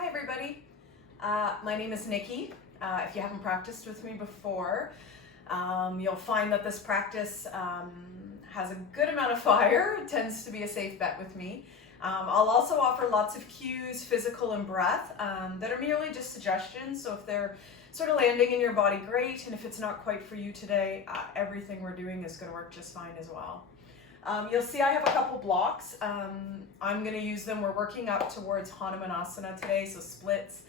Hi everybody, my name is Nikki. If you haven't practiced with me before, you'll find that this practice has a good amount of fire. It tends to be a safe bet with me. I'll also offer lots of cues, physical and breath, that are merely just suggestions. So if they're sort of landing in your body, great. And if it's not quite for you today, everything we're doing is going to work just fine as well. You'll see I have a couple blocks. I'm going to use them. We're working up towards HANUMANASANA today, so splits.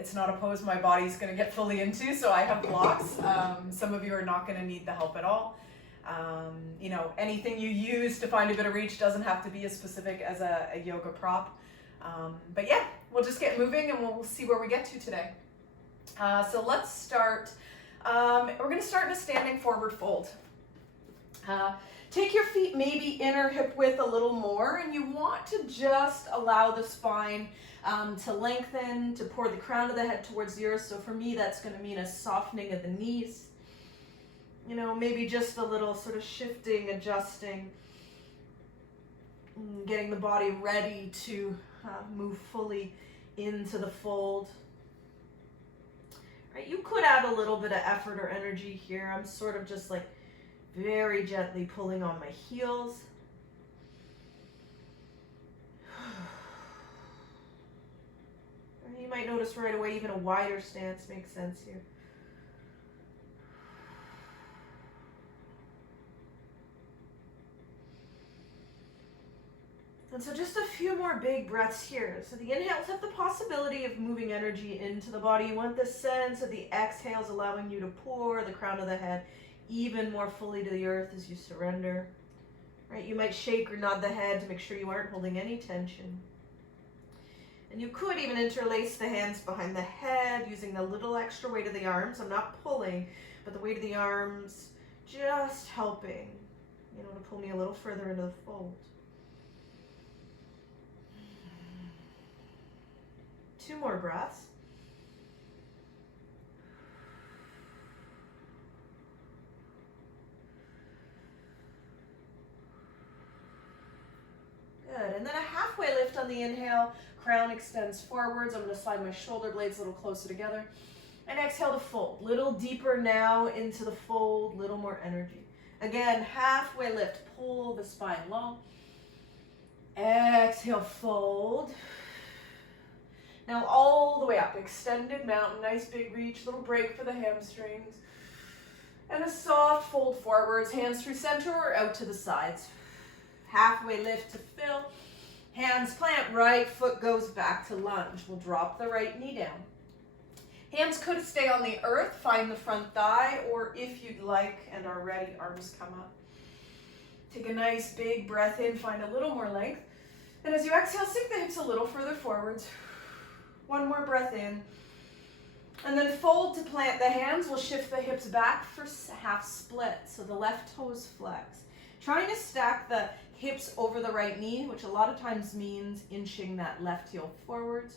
It's not a pose my body's going to get fully into, so I have blocks. Some of you are not going to need the help at all. You know, anything you use to find a bit of reach doesn't have to be as specific as a yoga prop. But yeah, we'll just get moving and we'll see where we get to today. So let's start. We're going to start in a standing forward fold. Take your feet maybe inner hip width a little more, and you want to just allow the spine to lengthen, to pour the crown of the head towards the earth. So for me, that's going to mean a softening of the knees. You know, maybe just a little sort of shifting, adjusting, getting the body ready to move fully into the fold. Right, you could add a little bit of effort or energy here. I'm sort of just like very gently pulling on my heels. You might notice right away even a wider stance makes sense here. And so just a few more big breaths here. So the inhales have the possibility of moving energy into the body. You want the sense of the exhales allowing you to pour the crown of the head even more fully to the earth as you surrender. Right? You might shake or nod the head to make sure you aren't holding any tension. And you could even interlace the hands behind the head using the little extra weight of the arms. I'm not pulling, but the weight of the arms just helping, you know, to pull me a little further into the fold. 2 more breaths. Good, and then a halfway lift on the inhale, crown extends forwards. I'm going to slide my shoulder blades a little closer together. And exhale to fold. Little deeper now into the fold, little more energy. Again, halfway lift, pull the spine long. Exhale, fold. Now all the way up, extended mountain, nice big reach, little break for the hamstrings. And a soft fold forwards, hands through center or out to the sides. Halfway lift to fill, hands plant, right foot goes back to lunge. We'll drop the right knee down. Hands could stay on the earth, find the front thigh, or if you'd like and are ready, arms come up. Take a nice big breath in, find a little more length. And as you exhale, sink the hips a little further forwards. 1 more breath in. And then fold to plant the hands. We'll shift the hips back for half split, so the left toes flex. Trying to stack the hips over the right knee, which a lot of times means inching that left heel forwards.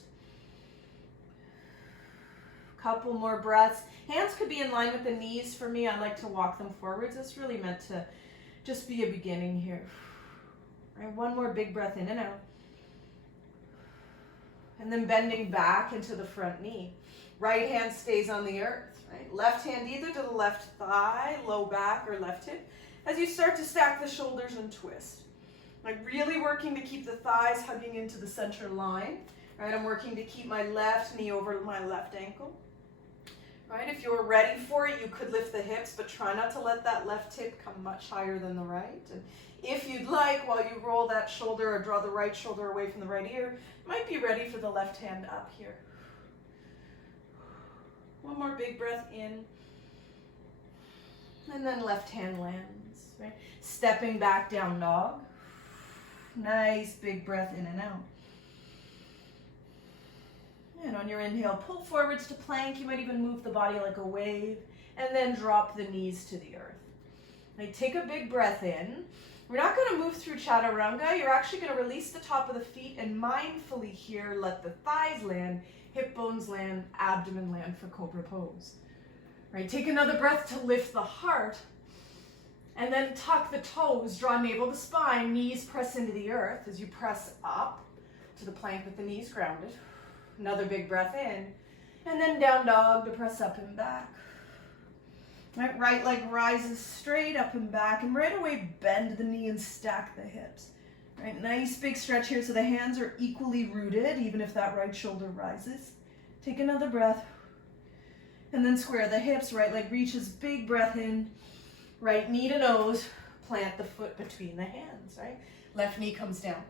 Couple more breaths. Hands could be in line with the knees. For me, I like to walk them forwards. It's really meant to just be a beginning here. All right, 1 more big breath in and out. And then bending back into the front knee. Right hand stays on the earth. Right? Left hand either to the left thigh, low back, or left hip. As you start to stack the shoulders and twist. I'm really working to keep the thighs hugging into the center line. Right? I'm working to keep my left knee over my left ankle. Right? If you're ready for it, you could lift the hips, but try not to let that left hip come much higher than the right. And if you'd like, while you roll that shoulder or draw the right shoulder away from the right ear, you might be ready for the left hand up here. 1 more big breath in. And then left hand lands. Right? Stepping back, down dog. Nice big breath in and out. And on your inhale, pull forwards to plank. You might even move the body like a wave. And then drop the knees to the earth. Now take a big breath in. We're not going to move through chaturanga. You're actually going to release the top of the feet and mindfully here let the thighs land, hip bones land, abdomen land for cobra pose. Right? Take another breath to lift the heart. And then tuck the toes, draw navel to spine, knees press into the earth as you press up to the plank with the knees grounded. Another big breath in. And then down dog to press up and back. Right leg rises straight up and back, and right away bend the knee and stack the hips. Right, nice big stretch here so the hands are equally rooted, even if that right shoulder rises. Take another breath. And then square the hips, right leg reaches, big breath in. Right knee to nose, plant the foot between the hands, right? Left knee comes down.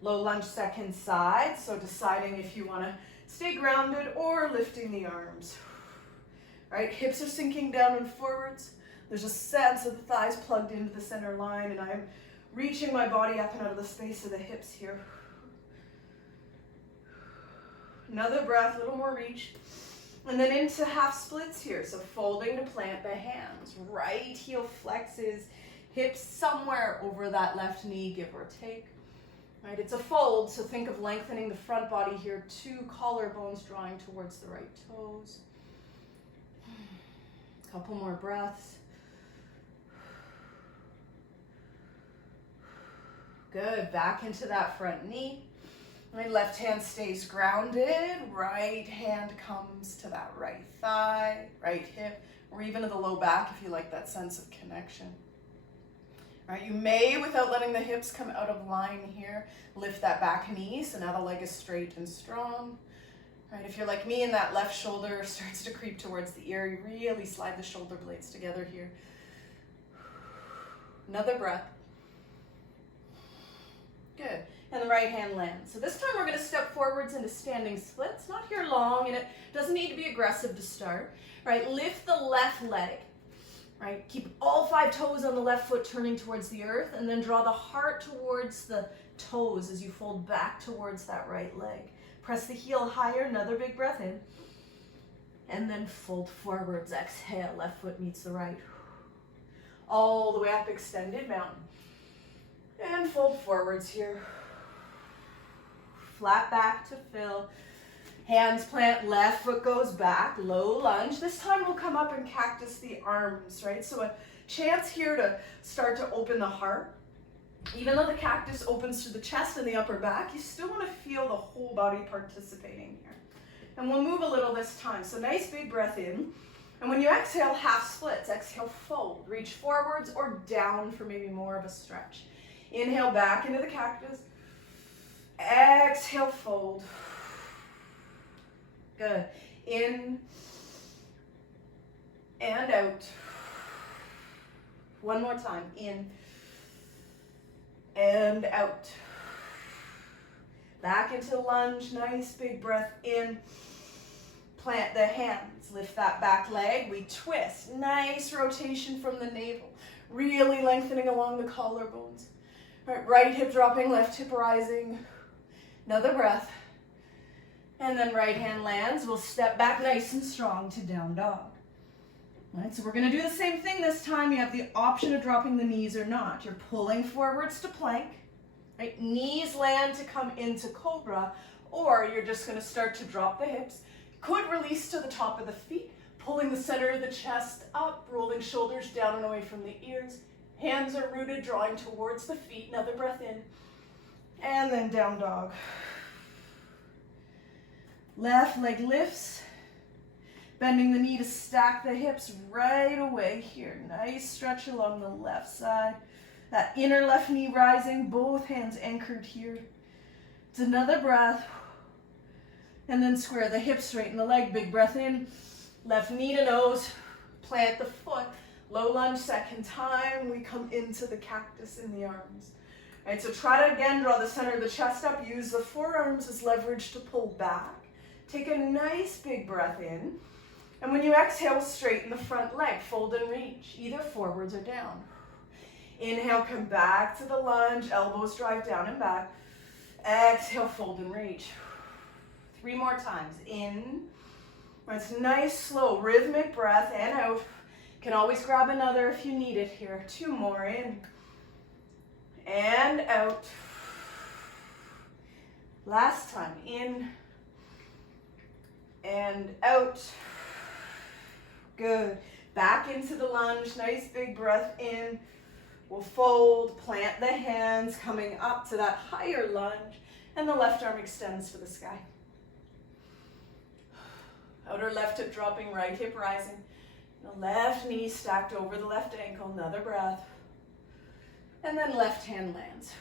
Low lunge second side, so deciding if you want to stay grounded or lifting the arms. Right, hips are sinking down and forwards. There's a sense of the thighs plugged into the center line, and I'm reaching my body up and out of the space of the hips here. Another breath, a little more reach. And then into half splits here. So folding to plant the hands. Right heel flexes, hips somewhere over that left knee, give or take. Right, it's a fold, so think of lengthening the front body here, 2 collarbones drawing towards the right toes. Couple more breaths. Good, back into that front knee. My left hand stays grounded, right hand comes to that right thigh, right hip, or even to the low back if you like that sense of connection. Right, you may, without letting the hips come out of line here, lift that back knee, so now the leg is straight and strong. Right, if you're like me and that left shoulder starts to creep towards the ear, you really slide the shoulder blades together here. Another breath. Good. And the right hand lands. So this time we're going to step forwards into standing splits. Not here long, and it doesn't need to be aggressive to start. Right, lift the left leg. Right, keep all 5 toes on the left foot turning towards the earth, and then draw the heart towards the toes as you fold back towards that right leg. Press the heel higher, another big breath in. And then fold forwards, exhale, left foot meets the right. All the way up, extended mountain. And fold forwards here. Flat back to fill. Hands plant, left foot goes back, low lunge. This time we'll come up and cactus the arms, right? So a chance here to start to open the heart. Even though the cactus opens to the chest and the upper back, you still want to feel the whole body participating here. And we'll move a little this time. So nice big breath in. And when you exhale, half splits. Exhale, fold. Reach forwards or down for maybe more of a stretch. Inhale back into the cactus. Exhale, fold. Good. In and out. One more time. In and out. Back into lunge. Nice big breath in. Plant the hands. Lift that back leg. We twist. Nice rotation from the navel. Really lengthening along the collarbones. Right hip dropping, left hip rising. Another breath. And then right hand lands. We'll step back nice and strong to down dog. All right, so we're going to do the same thing this time. You have the option of dropping the knees or not. You're pulling forwards to plank. Right? Knees land to come into cobra, or you're just going to start to drop the hips. Could release to the top of the feet, pulling the center of the chest up, rolling shoulders down and away from the ears. Hands are rooted, drawing towards the feet. Another breath in. And then down dog. Left leg lifts. Bending the knee to stack the hips right away here. Nice stretch along the left side. That inner left knee rising, both hands anchored here. It's another breath. And then square the hips, straighten the leg, big breath in. Left knee to nose, plant the foot. Low lunge second time, we come into the cactus in the arms. All right, so try to again draw the center of the chest up. Use the forearms as leverage to pull back. Take a nice big breath in. And when you exhale, straighten the front leg, fold and reach, either forwards or down. Inhale, come back to the lunge, elbows drive down and back. Exhale, fold and reach. 3 more times. In. It's nice, slow, rhythmic breath and out. Can always grab another if you need it here. 2 more. In. And out. Last time. In. And out. Good. Back into the lunge. Nice big breath in. We'll fold, plant the hands, coming up to that higher lunge. And the left arm extends to the sky. Outer left hip dropping, right hip rising. The left knee stacked over the left ankle, another breath. And then left hand lands.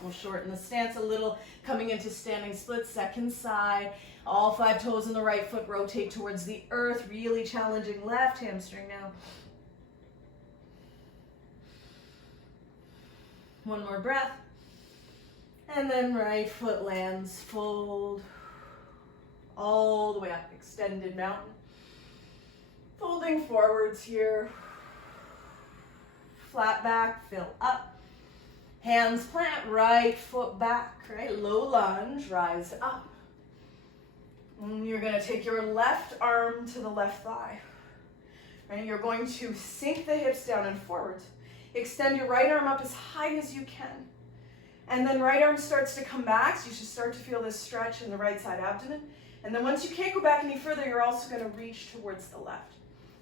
We'll shorten the stance a little, coming into standing split, second side. All 5 toes in the right foot rotate towards the earth, really challenging left hamstring now. One more breath. And then right foot lands, fold. All the way up, extended mountain. Folding forwards here. Flat back, fill up. Hands plant, right foot back, right? Low lunge, rise up. And you're gonna take your left arm to the left thigh. Right? You're going to sink the hips down and forwards. Extend your right arm up as high as you can. And then right arm starts to come back, so you should start to feel this stretch in the right side abdomen. And then once you can't go back any further, you're also gonna reach towards the left.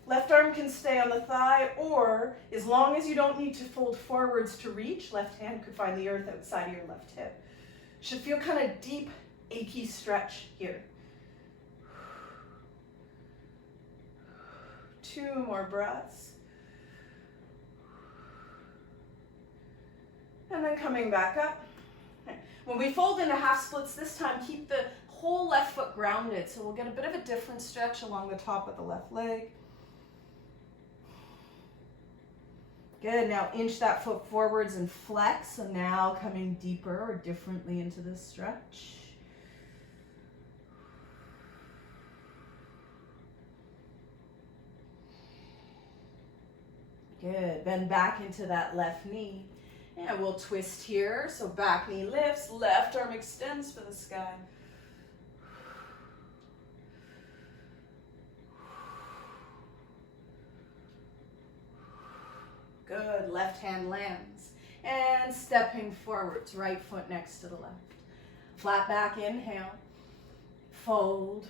Left arm can stay on the thigh, or as long as you don't need to fold forwards to reach, left hand could find the earth outside of your left hip. Should feel kind of deep, achy stretch here. 2 more breaths. And then coming back up. Okay. When we fold into half splits this time, keep the whole left foot grounded, so we'll get a bit of a different stretch along the top of the left leg. Good, now inch that foot forwards and flex. So now coming deeper or differently into this stretch. Good, bend back into that left knee. And we'll twist here. So back knee lifts, left arm extends for the sky. Good, left hand lands. And stepping forwards, right foot next to the left. Flat back, inhale. Fold.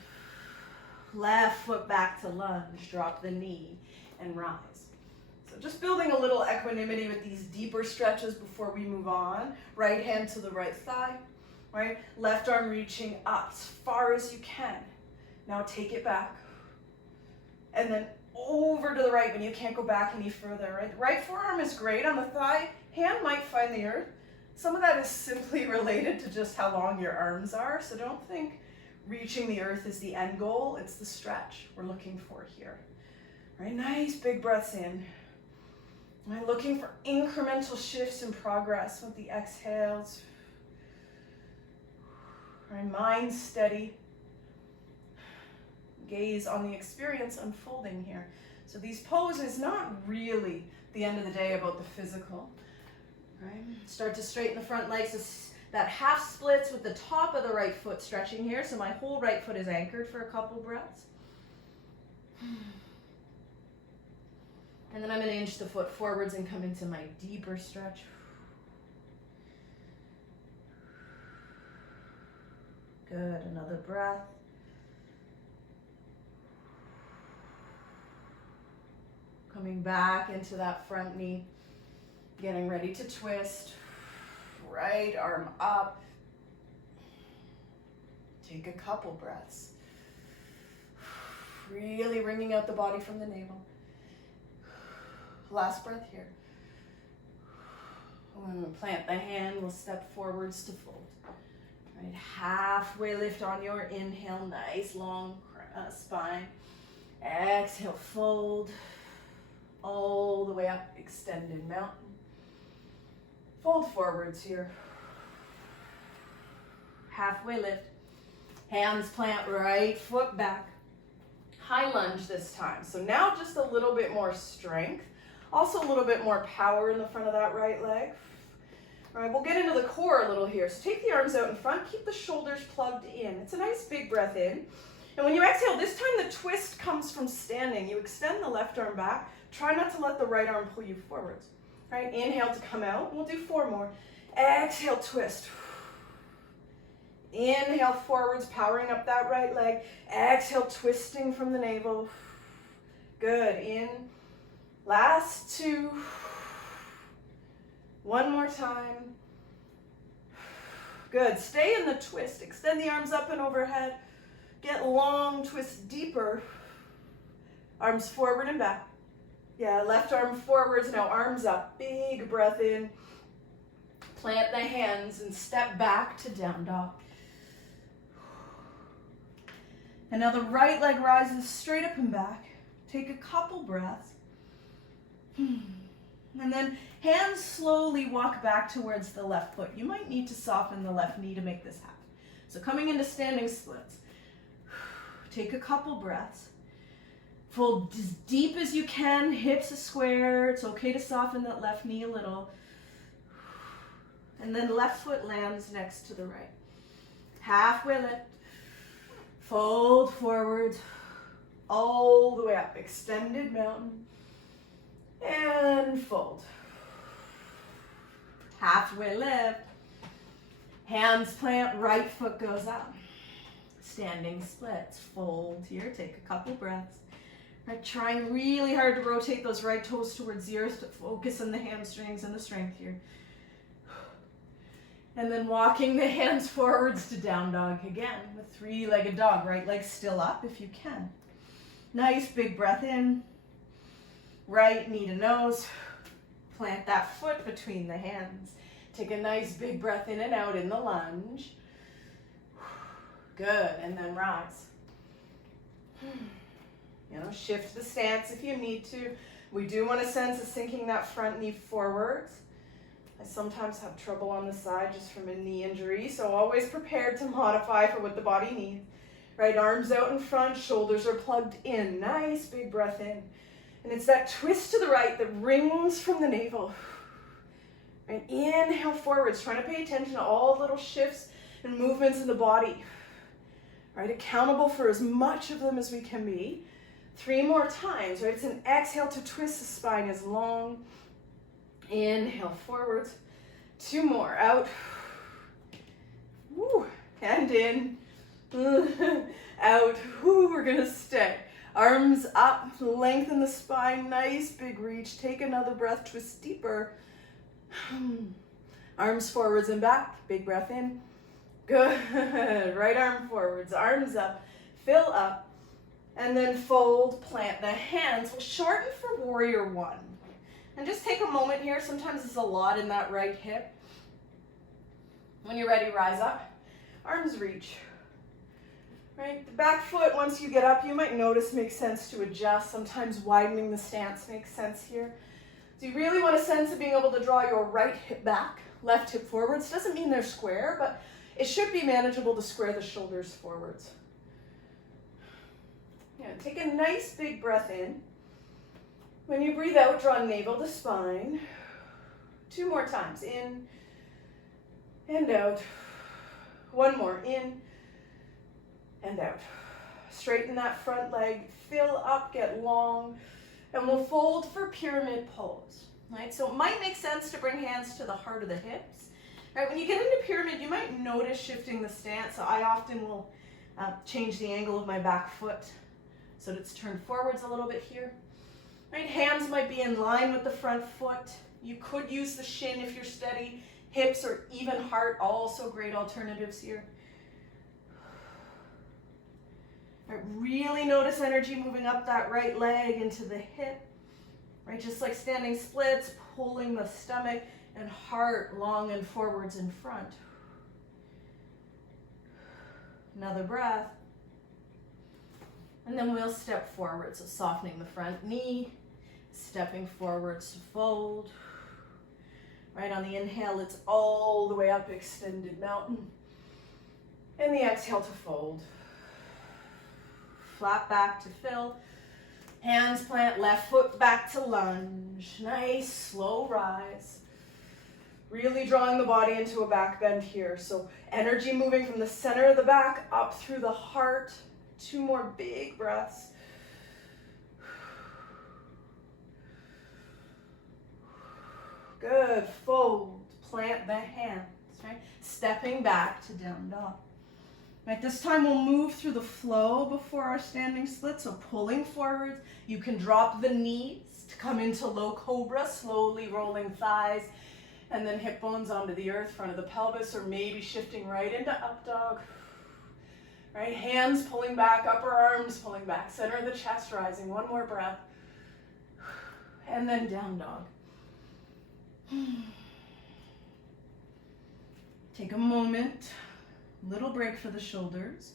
Left foot back to lunge, drop the knee and rise. So just building a little equanimity with these deeper stretches before we move on. Right hand to the right thigh, right? Left arm reaching up as far as you can. Now take it back. And then over to the right when you can't go back any further, right? The right forearm is great on the thigh. Hand might find the earth. Some of that is simply related to just how long your arms are. So don't think reaching the earth is the end goal. It's the stretch we're looking for here. Right, nice big breaths in. I'm looking for incremental shifts in progress with the exhales. Right, mind steady. Gaze on the experience unfolding here. So these poses, not really the end of the day about the physical. Right? Start to straighten the front legs. So that half splits with the top of the right foot stretching here. So my whole right foot is anchored for a couple breaths. And then I'm going to inch the foot forwards and come into my deeper stretch. Good, another breath. Coming back into that front knee. Getting ready to twist. Right arm up. Take a couple breaths. Really wringing out the body from the navel. Last breath here. When we plant the hand, we'll step forwards to fold. Right, halfway lift on your inhale, nice long spine. Exhale, fold. All the way up, extended mountain. Fold forwards here. Halfway lift. Hands plant, right foot back. High lunge this time. So now just a little bit more strength. Also a little bit more power in the front of that right leg. All right, we'll get into the core a little here. So take the arms out in front, keep the shoulders plugged in. It's a nice big breath in. And when you exhale, this time the twist comes from standing. You extend the left arm back. Try not to let the right arm pull you forwards. All right, inhale to come out. We'll do 4 more. Exhale, twist. Inhale forwards, powering up that right leg. Exhale, twisting from the navel. Good, in. Last 2. One more time. Good. Stay in the twist. Extend the arms up and overhead. Get long, twist deeper. Arms forward and back. Yeah, left arm forwards. Now arms up. Big breath in. Plant the hands and step back to down dog. And now the right leg rises straight up and back. Take a couple breaths. And then hands slowly walk back towards the left foot. You might need to soften the left knee to make this happen. So coming into standing splits. Take a couple breaths. Fold as deep as you can, hips are square. It's okay to soften that left knee a little. And then left foot lands next to the right. Halfway lift. Fold forward. All the way up. Extended mountain. And fold. Halfway lift. Hands plant, right foot goes up. Standing splits. Fold here. Take a couple breaths. Right, trying really hard to rotate those right toes towards the earth to focus on the hamstrings and the strength here. And then walking the hands forwards to down dog again with three-legged dog. Right leg still up if you can. Nice big breath in. Right knee to nose. Plant that foot between the hands. Take a nice big breath in and out in the lunge. Good, and then rise. You know, shift the stance if you need to. We do want a sense of sinking that front knee forwards. I sometimes have trouble on the side just from a knee injury, so always prepared to modify for what the body needs. Right, arms out in front, shoulders are plugged in. Nice big breath in. And it's that twist to the right that rings from the navel. And inhale forwards, trying to pay attention to all the little shifts and movements in the body. Right, accountable for as much of them as we can be. 3 more times, right? It's an exhale to twist the spine as long. Inhale forwards. 2 more, out. Woo. And in. Out. Woo. We're gonna stay. Arms up, lengthen the spine, nice big reach. Take another breath, twist deeper. Arms forwards and back, big breath in. Good. Right arm forwards, arms up, fill up. And then fold, plant the hands. We'll shorten for warrior 1. And just take a moment here. Sometimes it's a lot in that right hip. When you're ready, rise up. Arms reach. Right? The back foot, once you get up, you might notice makes sense to adjust. Sometimes widening the stance makes sense here. So you really want a sense of being able to draw your right hip back, left hip forwards. Doesn't mean they're square, but it should be manageable to square the shoulders forwards. Yeah, take a nice big breath in. When you breathe out, draw navel to spine. 2 more times, in and out. 1 more, in and out. Straighten that front leg, fill up, get long, and we'll fold for pyramid pose. Right? So it might make sense to bring hands to the heart of the hips. Right? When you get into pyramid, you might notice shifting the stance. So I often will change the angle of my back foot so that it's turned forwards a little bit here. Right? Hands might be in line with the front foot. You could use the shin if you're steady. Hips or even heart, also great alternatives here. Right, really notice energy moving up that right leg into the hip. Right, just like standing splits, pulling the stomach and heart long and forwards in front. Another breath. And then we'll step forward, so softening the front knee, stepping forwards to fold. Right, on the inhale, it's all the way up, extended mountain. And the exhale to fold. Flat back to fill. Hands plant, left foot back to lunge. Nice, slow rise. Really drawing the body into a back bend here. So energy moving from the center of the back up through the heart. 2 more big breaths. Good, fold, plant the hands, right? Stepping back to down dog. Right, this time we'll move through the flow before our standing split, so pulling forward. You can drop the knees to come into low cobra, slowly rolling thighs. And then hip bones onto the earth, front of the pelvis, or maybe shifting right into up dog. Right, hands pulling back, upper arms pulling back, center of the chest rising. One more breath. And then down dog. Take a moment, little break for the shoulders.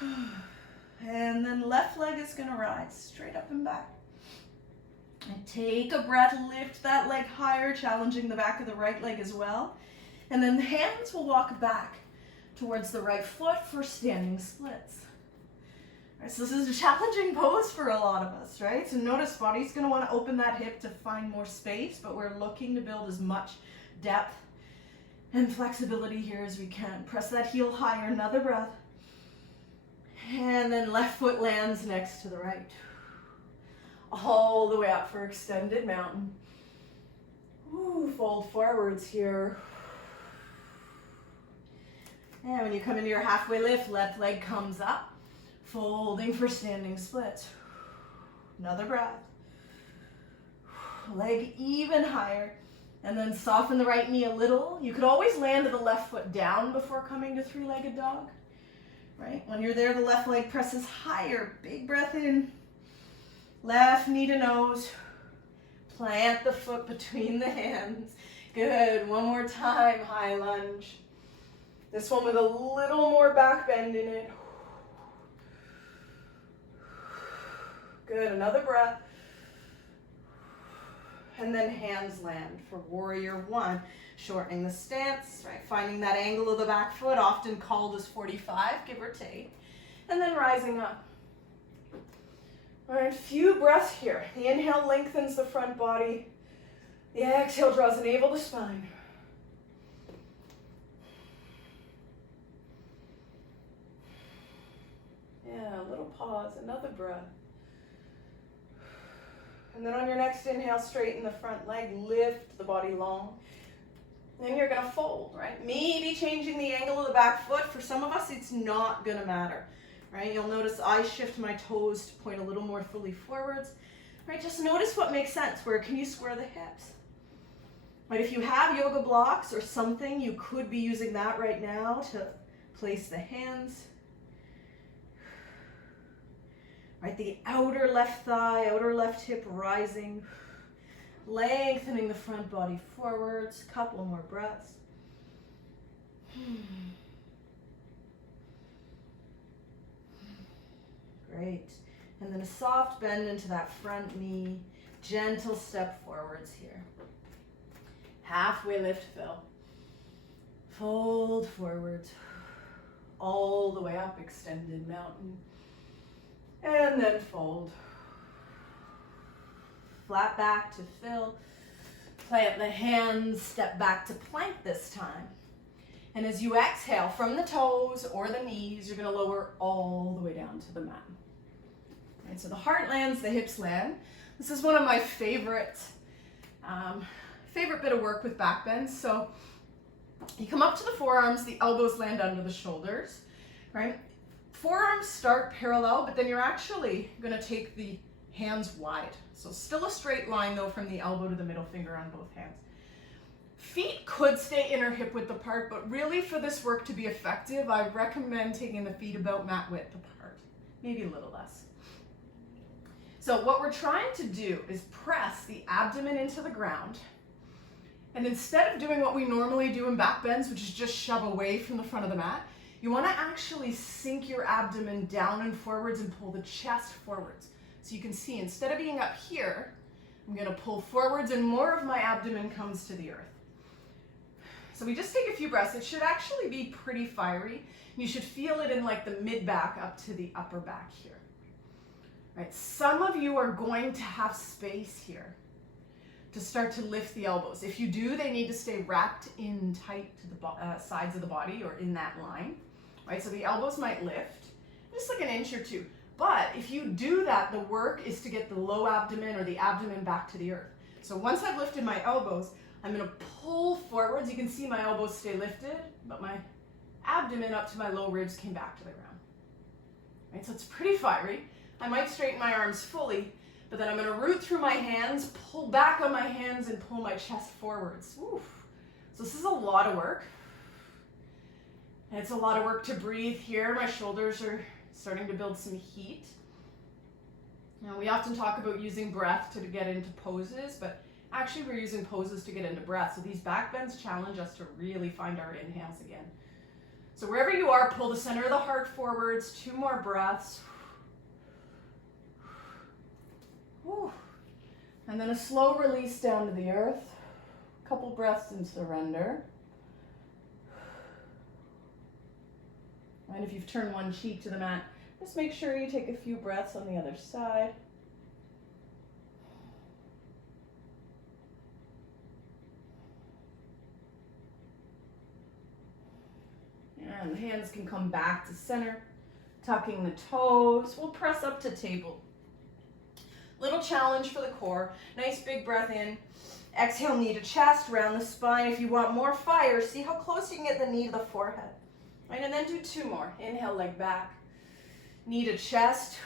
And then left leg is gonna rise straight up and back. And take a breath, lift that leg higher, challenging the back of the right leg as well. And then the hands will walk back towards the right foot for standing splits. All right, so this is a challenging pose for a lot of us, right? So notice body's gonna wanna open that hip to find more space, but we're looking to build as much depth and flexibility here as we can. Press that heel higher, another breath. And then left foot lands next to the right. All the way up for extended mountain. Ooh, fold forwards here. And when you come into your halfway lift, left leg comes up, folding for standing splits. Another breath. Leg even higher, and then soften the right knee a little. You could always land the left foot down before coming to three-legged dog, right? When you're there, the left leg presses higher. Big breath in. Left knee to nose. Plant the foot between the hands. Good. One more time. High lunge. This one with a little more back bend in it. Good. Another breath. And then hands land for warrior one. Shortening the stance, right? Finding that angle of the back foot, often called as 45, give or take. And then rising up. All right, few breaths here. The inhale lengthens the front body. The exhale draws the navel to spine. Yeah, a little pause, another breath. And then on your next inhale, straighten the front leg, lift the body long. Then you're gonna fold, right? Maybe changing the angle of the back foot. For some of us, it's not gonna matter, right? You'll notice I shift my toes to point a little more fully forwards, right? Just notice what makes sense. Where can you square the hips? Right, if you have yoga blocks or something, you could be using that right now to place the hands. Right, the outer left thigh, outer left hip rising, lengthening the front body forwards. Couple more breaths. Great. And then a soft bend into that front knee. Gentle step forwards here. Halfway lift, fill. Fold forwards. All the way up, extended mountain. And then fold. Flat back to fill. Plant the hands, step back to plank this time. And as you exhale from the toes or the knees, you're gonna lower all the way down to the mat. Right, so the heart lands, the hips land. This is one of my favorite bit of work with back bends. So you come up to the forearms, the elbows land under the shoulders, right? Forearms start parallel, but then you're actually gonna take the hands wide. So still a straight line though from the elbow to the middle finger on both hands. Feet could stay inner hip width apart, but really for this work to be effective, I recommend taking the feet about mat width apart, maybe a little less. So what we're trying to do is press the abdomen into the ground. And instead of doing what we normally do in back bends, which is just shove away from the front of the mat, you want to actually sink your abdomen down and forwards and pull the chest forwards. So you can see instead of being up here, I'm going to pull forwards and more of my abdomen comes to the earth. So we just take a few breaths. It should actually be pretty fiery. You should feel it in like the mid back up to the upper back here. Right? Some of you are going to have space here to start to lift the elbows. If you do, they need to stay wrapped in tight to the sides of the body or in that line. Right? So the elbows might lift just like an inch or two. But if you do that, the work is to get the low abdomen or the abdomen back to the earth. So once I've lifted my elbows, I'm going to pull forwards. You can see my elbows stay lifted, but my abdomen up to my low ribs came back to the ground. Right? So it's pretty fiery. I might straighten my arms fully, But then I'm gonna root through my hands, pull back on my hands, and pull my chest forwards. Oof. So this is a lot of work. And it's a lot of work to breathe here. My shoulders are starting to build some heat. Now, we often talk about using breath to get into poses, but actually we're using poses to get into breath. So these back bends challenge us to really find our inhales again. So wherever you are, pull the center of the heart forwards. 2 more breaths. Whew. And then a slow release down to the earth. A couple breaths in surrender. And if you've turned one cheek to the mat, just make sure you take a few breaths on the other side. And the hands can come back to center, tucking the toes. We'll press up to table. Little challenge for the core. Nice big breath in. Exhale, knee to chest, round the spine. If you want more fire, see how close you can get the knee to the forehead. Right, and then do 2 more. Inhale, leg back. Knee to chest.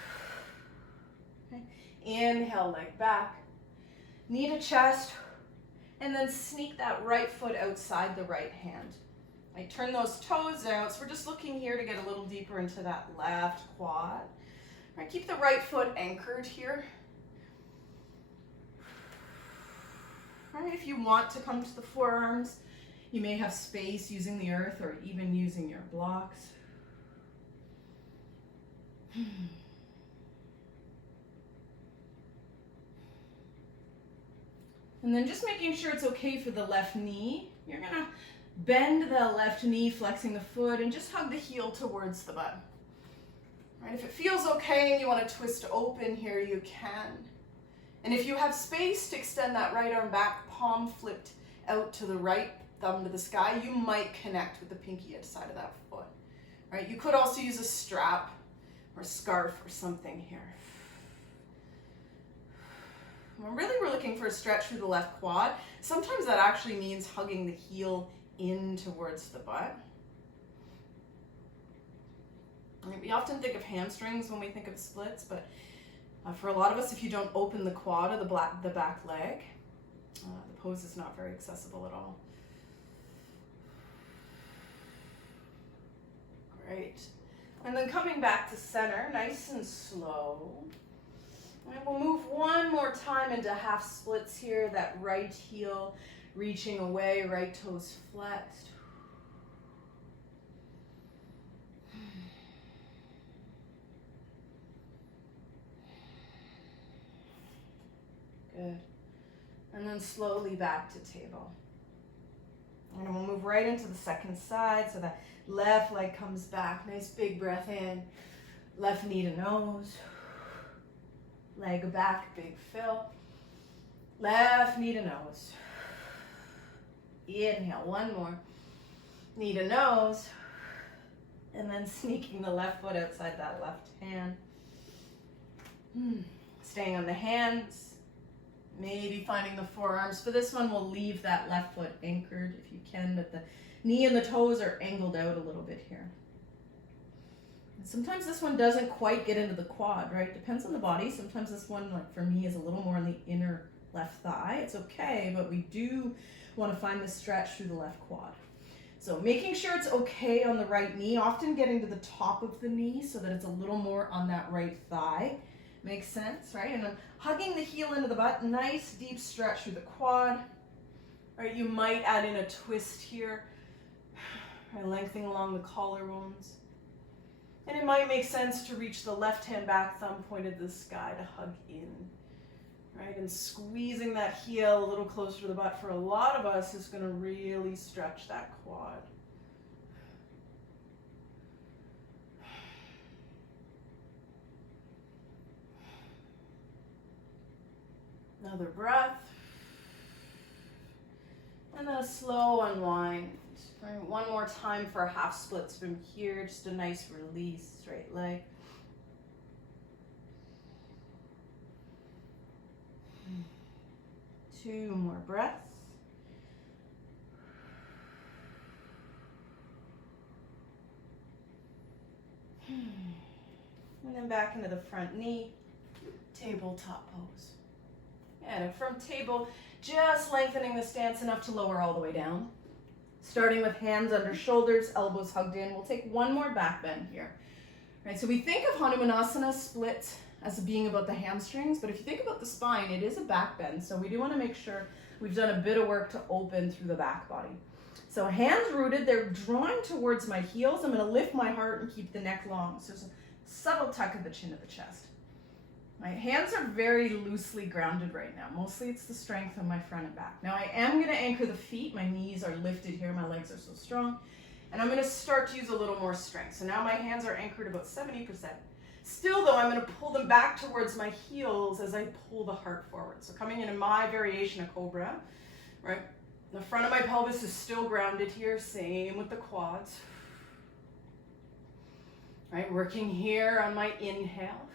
Okay. Inhale, leg back. Knee to chest. And then sneak that right foot outside the right hand. Right, turn those toes out. So we're just looking here to get a little deeper into that left quad. Right, keep the right foot anchored here. Right, if you want to come to the forearms, you may have space using the earth or even using your blocks. And then just making sure it's okay for the left knee. You're gonna bend the left knee, flexing the foot, and just hug the heel towards the butt. Right, if it feels okay and you want to twist open here, you can. And if you have space to extend that right arm back, palm flipped out to the right, thumb to the sky, you might connect with the pinky side of that foot. Right? You could also use a strap or a scarf or something here. Well, really, we're looking for a stretch through the left quad. Sometimes that actually means hugging the heel in towards the butt. We often think of hamstrings when we think of splits, but for a lot of us, if you don't open the quad or the back leg, the pose is not very accessible at all. Great. And then coming back to center, nice and slow. And we'll move one more time into half splits here, that right heel reaching away, right toes flexed. Good. And then slowly back to table. And we'll move right into the second side, so that left leg comes back. Nice big breath in. Left knee to nose. Leg back, big fill. Left knee to nose. Inhale, one more. Knee to nose. And then sneaking the left foot outside that left hand. Staying on the hands. Maybe finding the forearms. For this one, we'll leave that left foot anchored if you can, but the knee and the toes are angled out a little bit here. And sometimes this one doesn't quite get into the quad, right? Depends on the body. Sometimes this one, like for me, is a little more on the inner left thigh. It's okay, but we do want to find the stretch through the left quad. So making sure it's okay on the right knee, often getting to the top of the knee so that it's a little more on that right thigh. Makes sense, right? And then hugging the heel into the butt, nice deep stretch through the quad. Right, you might add in a twist here, right, lengthening along the collarbones. And it might make sense to reach the left hand back, thumb pointed to the sky to hug in. Right, and squeezing that heel a little closer to the butt for a lot of us is going to really stretch that quad. Another breath. And then a slow unwind. One more time for half splits from here. Just a nice release, straight leg. Two more breaths. And then back into the front knee. tabletop pose. And from table, just lengthening the stance enough to lower all the way down. Starting with hands under shoulders, elbows hugged in. We'll take one more back bend here. Right, so we think of Hanumanasana split as being about the hamstrings, but if you think about the spine, it is a back bend. So we do want to make sure we've done a bit of work to open through the back body. So hands rooted, they're drawing towards my heels. I'm going to lift my heart and keep the neck long. So there's a subtle tuck of the chin of the chest. My hands are very loosely grounded right now. Mostly it's the strength of my front and back. Now I am going to anchor the feet. My knees are lifted here. My legs are so strong. And I'm going to start to use a little more strength. So now my hands are anchored about 70%. Still though, I'm going to pull them back towards my heels as I pull the heart forward. So coming into my variation of Cobra, right? The front of my pelvis is still grounded here. Same with the quads. Right, working here on my inhale.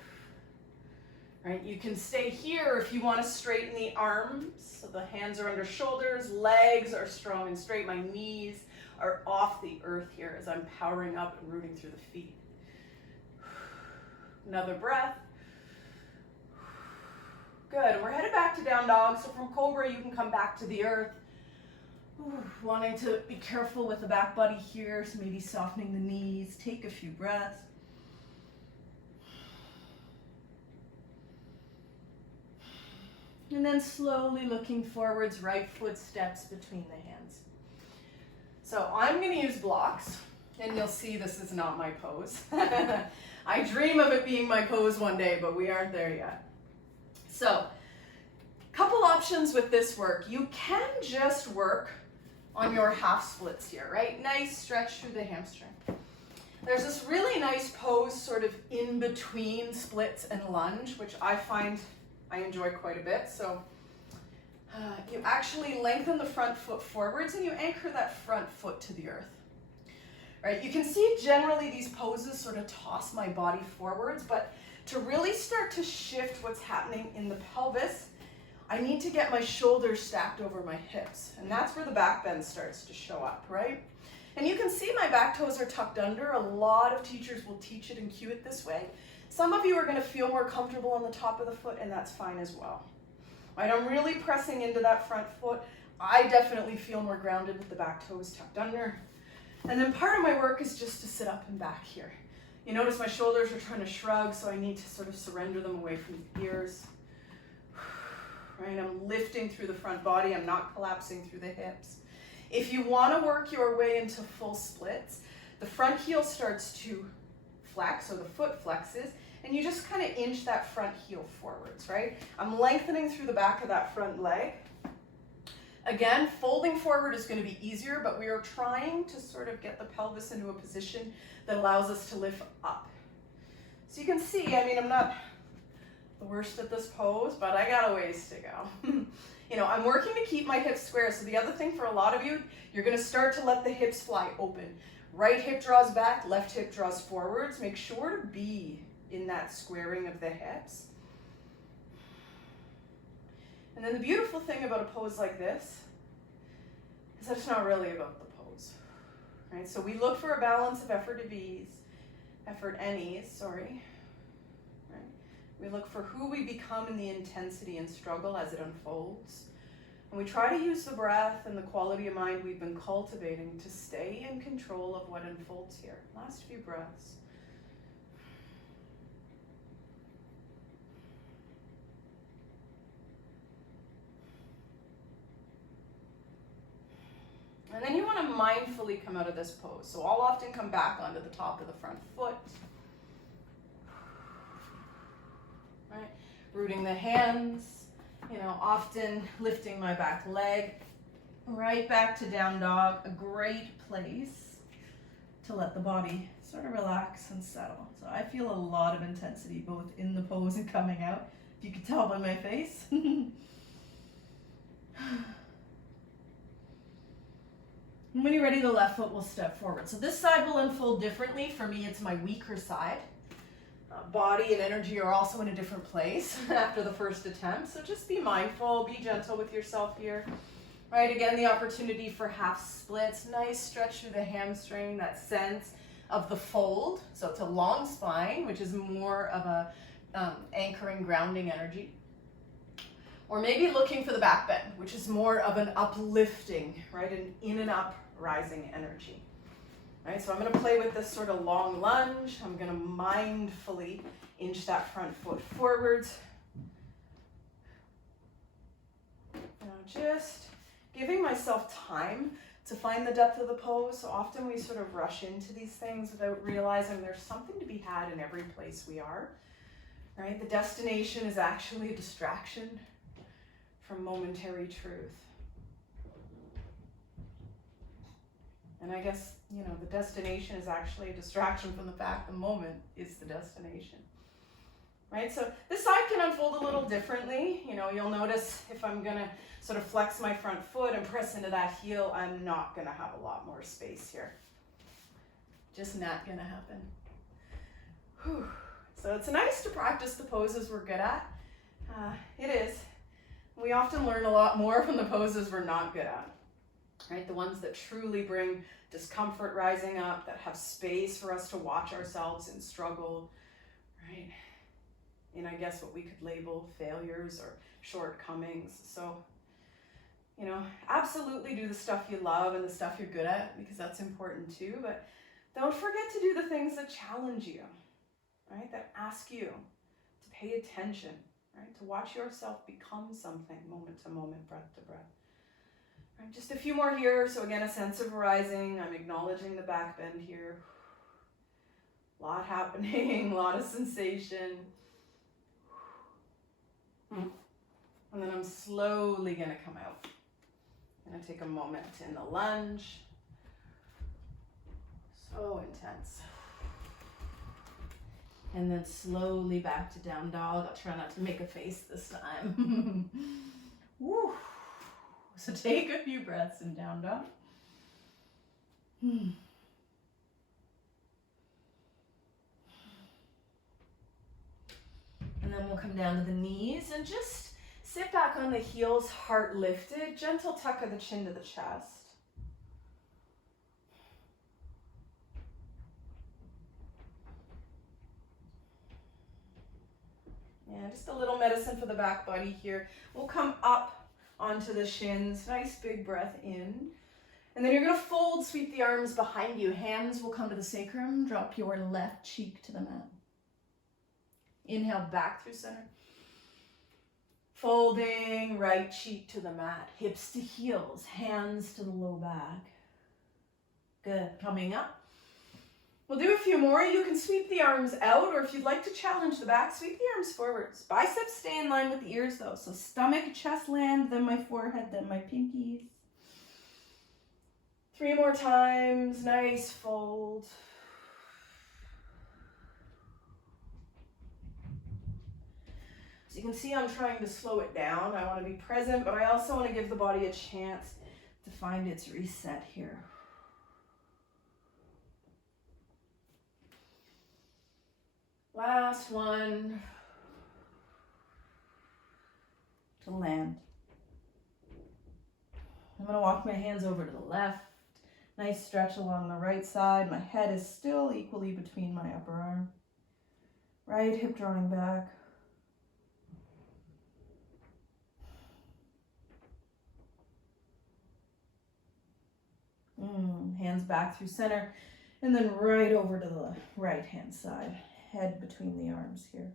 Right, you can stay here if you want to straighten the arms. So the hands are under shoulders, legs are strong and straight. My knees are off the earth here as I'm powering up and rooting through the feet. Another breath. Good, and we're headed back to down dog. So from Cobra, you can come back to the earth. Wanting to be careful with the back body here, so maybe softening the knees. Take a few breaths. And then slowly looking forwards, right foot steps between the hands. So I'm going to use blocks, and you'll see this is not my pose. I dream of it being my pose one day, but we aren't there yet. So, couple options with this work. You can just work on your half splits here, right? Nice stretch through the hamstring. There's this really nice pose sort of in between splits and lunge, which I find I enjoy quite a bit. So you actually lengthen the front foot forwards and you anchor that front foot to the earth. Right? You can see generally these poses sort of toss my body forwards, but to really start to shift what's happening in the pelvis, I need to get my shoulders stacked over my hips. And that's where the back bend starts to show up, right? And you can see my back toes are tucked under. A lot of teachers will teach it and cue it this way. Some of you are going to feel more comfortable on the top of the foot, and that's fine as well. Right, I'm really pressing into that front foot. I definitely feel more grounded with the back toes tucked under. And then part of my work is just to sit up and back here. You notice my shoulders are trying to shrug, so I need to sort of surrender them away from the ears. Right, I'm lifting through the front body. I'm not collapsing through the hips. If you want to work your way into full splits, the front heel starts to flex, so the foot flexes, and you just kind of inch that front heel forwards, right? I'm lengthening through the back of that front leg. Again, folding forward is going to be easier, but we are trying to sort of get the pelvis into a position that allows us to lift up. So you can see, I mean, I'm not the worst at this pose, but I got a ways to go. You know, I'm working to keep my hips square. So the other thing for a lot of you, you're going to start to let the hips fly open. Right hip draws back, left hip draws forwards. Make sure to be in that squaring of the hips. And then the beautiful thing about a pose like this is that it's not really about the pose, right? So we look for a balance of effort and ease, right? We look for who we become in the intensity and struggle as it unfolds. And we try to use the breath and the quality of mind we've been cultivating to stay in control of what unfolds here. Last few breaths. And then you want to mindfully come out of this pose. So I'll often come back onto the top of the front foot. Right? Rooting the hands, you know, often lifting my back leg. Right back to down dog, a great place to let the body sort of relax and settle. So I feel a lot of intensity both in the pose and coming out, if you could tell by my face. And when you're ready, the left foot will step forward. So this side will unfold differently. For me, it's my weaker side. Body and energy are also in a different place after the first attempt. So just be mindful, be gentle with yourself here. Right, again, the opportunity for half splits. Nice stretch through the hamstring, that sense of the fold. So it's a long spine, which is more of a anchoring, grounding energy. Or maybe looking for the back bend, which is more of an uplifting, right? An in and up rising energy. Right, so I'm going to play with this sort of long lunge. I'm going to mindfully inch that front foot forwards. Now just giving myself time to find the depth of the pose. So often we sort of rush into these things without realizing there's something to be had in every place we are. Right? The destination is actually a distraction from momentary truth. And I guess, you know, the destination is actually a distraction from the fact the moment is the destination. Right? So this side can unfold a little differently. You know, you'll notice if I'm going to sort of flex my front foot and press into that heel, I'm not going to have a lot more space here. Just not going to happen. Whew. So it's nice to practice the poses we're good at. It is. We often learn a lot more from the poses we're not good at. Right? The ones that truly bring discomfort rising up, that have space for us to watch ourselves in struggle, right? In, I guess, what we could label failures or shortcomings. So, you know, absolutely do the stuff you love and the stuff you're good at, because that's important too, but don't forget to do the things that challenge you, right? That ask you to pay attention, right? To watch yourself become something moment to moment, breath to breath. Right, just a few more here. So again, a sense of rising. I'm acknowledging the back bend here. A lot happening, a lot of sensation. And then I'm slowly going to come out. I'm going to take a moment in the lunge. So intense. And then slowly back to down dog. I'll try not to make a face this time. Woo. So take a few breaths in down dog. And then we'll come down to the knees and just sit back on the heels, heart lifted, gentle tuck of the chin to the chest. Yeah, just a little medicine for the back body here. We'll come up onto the shins, nice big breath in. And then you're going to fold, sweep the arms behind you. Hands will come to the sacrum. Drop your left cheek to the mat. Inhale back through center. Folding, right cheek to the mat. Hips to heels, hands to the low back. Good. Coming up. We'll do a few more. You can sweep the arms out, or if you'd like to challenge the back, sweep the arms forwards. Biceps stay in line with the ears though. So stomach, chest land, then my forehead, then my pinkies. 3 more times. Nice fold. So you can see I'm trying to slow it down. I want to be present, but I also want to give the body a chance to find its reset here. Last one. To land. I'm going to walk my hands over to the left. Nice stretch along the right side. My head is still equally between my upper arm. Right hip drawing back. Hands back through center. And then right over to the right hand side. Head between the arms here.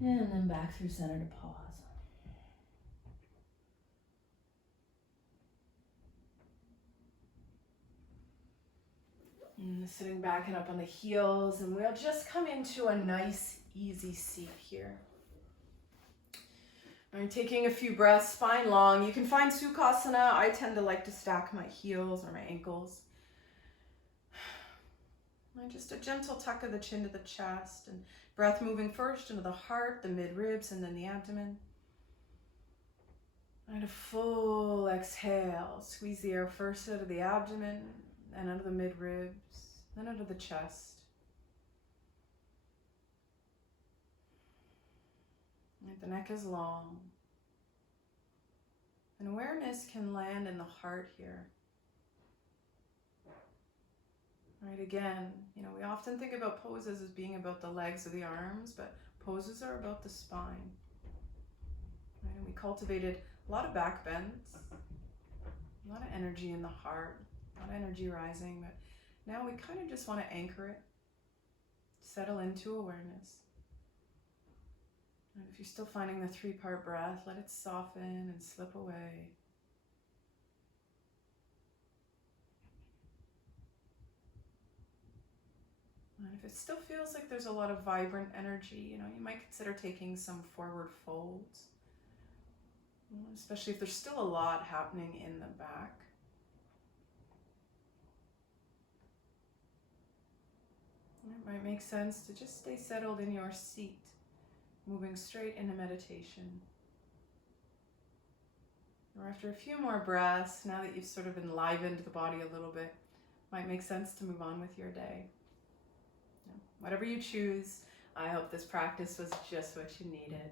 And then back through center to pause. And sitting back and up on the heels, and we'll just come into a nice, easy seat here. I'm taking a few breaths, spine long. You can find Sukhasana. I tend to like to stack my heels or my ankles. And just a gentle tuck of the chin to the chest, and breath moving first into the heart, the mid-ribs, and then the abdomen. And a full exhale. Squeeze the air first out of the abdomen, and out of the mid-ribs, then out of the chest. The neck is long. And awareness can land in the heart here. Right, again, you know, we often think about poses as being about the legs or the arms, but poses are about the spine. Right, and we cultivated a lot of back bends, a lot of energy in the heart, a lot of energy rising, but now we kind of just want to anchor it, settle into awareness. And if you're still finding the 3-part breath, let it soften and slip away. And if it still feels like there's a lot of vibrant energy, you know, you might consider taking some forward folds, especially if there's still a lot happening in the back. It might make sense to just stay settled in your seat, moving straight into meditation. Or after a few more breaths, now that you've sort of enlivened the body a little bit, might make sense to move on with your day. Whatever you choose, I hope this practice was just what you needed.